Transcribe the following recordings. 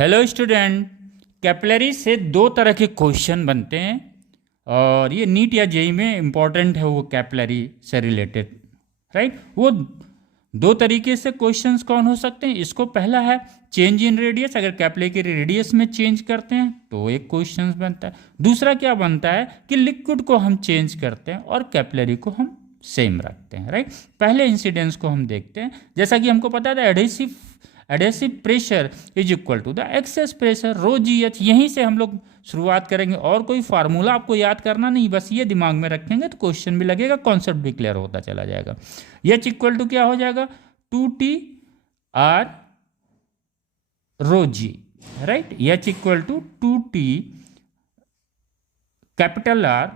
Hello student, capillary से दो तरह के क्वेश्चन बनते हैं और ये नीट या जेई में इम्पॉर्टेंट है वो कैपिलरी से रिलेटेड। राइट, वो दो तरीके से क्वेश्चंस कौन हो सकते हैं। इसको पहला है चेंज इन रेडियस, अगर कैपिलरी के रेडियस में चेंज करते हैं तो एक क्वेश्चन बनता है। दूसरा क्या बनता है कि लिक्विड को हम चेंज करते हैं और कैपिलरी को हम सेम रखते हैं। राइट, पहले इंसिडेंस को हम देखते हैं। जैसा कि हमको पता था adhesive pressure is equal to the excess pressure rho g h. यहीं से हम लोग शुरुआत करेंगे और कोई फार्मूला आपको याद करना नहीं, बस ये दिमाग में रखेंगे तो क्वेश्चन भी लगेगा, कॉन्सेप्ट भी क्लियर होता चला जाएगा। एच इक्वल टू क्या हो जाएगा, 2T R rho g. Right, h equal to 2T capital R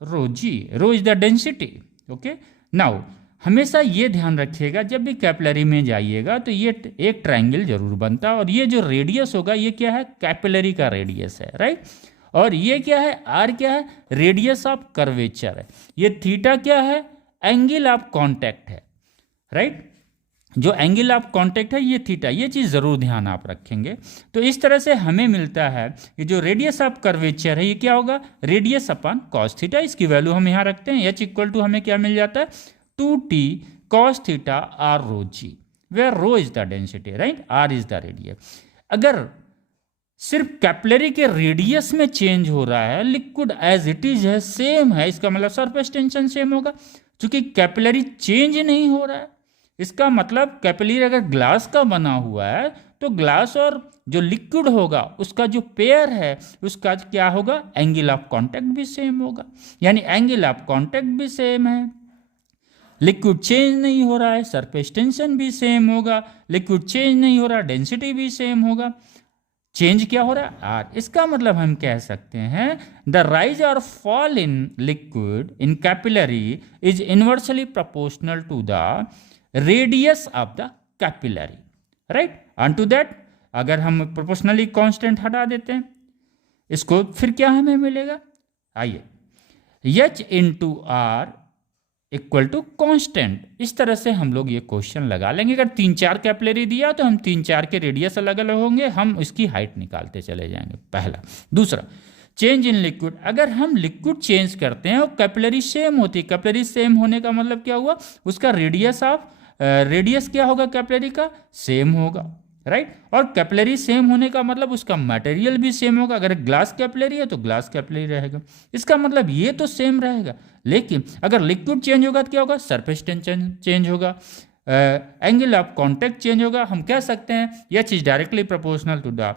rho g. Rho is the density. Okay, now हमेशा ये ध्यान रखिएगा जब भी कैपिलरी में जाइएगा तो ये एक ट्रायंगल जरूर बनता है और ये जो रेडियस होगा ये क्या है, कैपिलरी का रेडियस है। राइट, और ये क्या है, आर क्या है, रेडियस ऑफ कर्वेचर है। ये थीटा क्या है, एंगल ऑफ कांटेक्ट है। राइट, जो एंगल ऑफ कांटेक्ट है ये थीटा, ये चीज़ ज़रूर ध्यान आप रखेंगे। तो इस तरह से हमें मिलता है कि जो रेडियस ऑफ कर्वेचर है ये क्या होगा, रेडियस अपॉन कॉस थीटा। इसकी वैल्यू हम यहाँ रखते हैं। एच इक्वल टू हमें क्या मिल जाता है, 2T cos theta R rho g, where rho is the density, right, R is the radius. अगर सिर्फ कैपिलरी के रेडियस में चेंज हो रहा है, लिक्विड एज इट इज है, सेम है, इसका मतलब सरफेस टेंशन सेम होगा। क्योंकि कैपिलरी चेंज नहीं हो रहा है, इसका मतलब कैपिलरी अगर ग्लास का बना हुआ है तो ग्लास और जो लिक्विड होगा उसका जो पेयर है उसका क्या होगा, एंगल ऑफ कांटेक्ट भी सेम होगा। यानी एंगल ऑफ कांटेक्ट भी सेम है, लिक्विड चेंज नहीं हो रहा है, सरफेस टेंशन भी सेम होगा, लिक्विड चेंज नहीं हो रहा, डेंसिटी भी सेम होगा। चेंज क्या हो रहा है, आर। इसका मतलब हम कह सकते हैं द राइज और fall in liquid in capillary is inversely proportional to the radius of the capillary. Right, on to that अगर हम प्रोपोर्शनली कांस्टेंट हटा देते हैं इसको, फिर क्या हमें मिलेगा, आइए, h into r equal to constant. इस तरह से हम लोग ये क्वेश्चन लगा लेंगे। अगर 3-4 कैपिलरी दिया तो हम 3-4 के रेडियस अलग अलग होंगे, हम इसकी हाइट निकालते चले जाएंगे, पहला। दूसरा, चेंज इन लिक्विड, अगर हम लिक्विड चेंज करते हैं और कैपिलरी सेम होती है, कैपिलरी सेम होने का मतलब क्या हुआ, उसका रेडियस क्या होगा, कैपिलरी का सेम होगा। राइट, और कैपिलरी सेम होने का मतलब उसका मटेरियल भी सेम होगा। अगर ग्लास कैपिलरी है तो ग्लास कैपिलरी रहेगा, इसका मतलब ये तो सेम रहेगा। लेकिन अगर लिक्विड चेंज होगा तो क्या होगा, सरफेस टेंशन चेंज होगा, एंगल ऑफ कांटेक्ट चेंज होगा। हम कह सकते हैं यह चीज़ डायरेक्टली प्रोपोर्शनल टू द